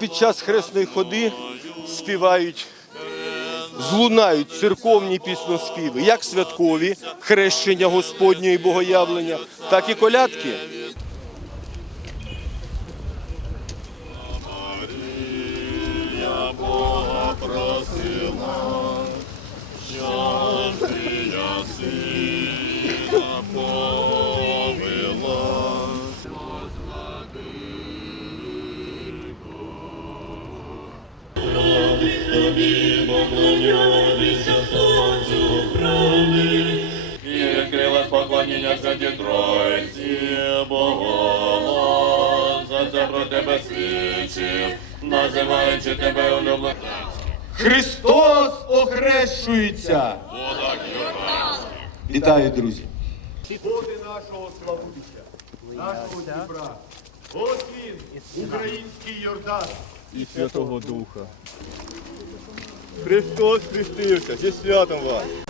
Під час хресної ходи співають, злунають церковні пісноспіви, як святкові хрещення Господнього і богоявлення, так і колядки. І відкрила поклоніння Святій Тройці, Богом, за це про тебе свідчив, називаючи тебе улюбленим. Христос охрещується! Вітаю, друзі! Води нашого Славутича, нашого Дніпра. От він, український Йордан. І Святого Духа. Христос хрестився, зі святом вас!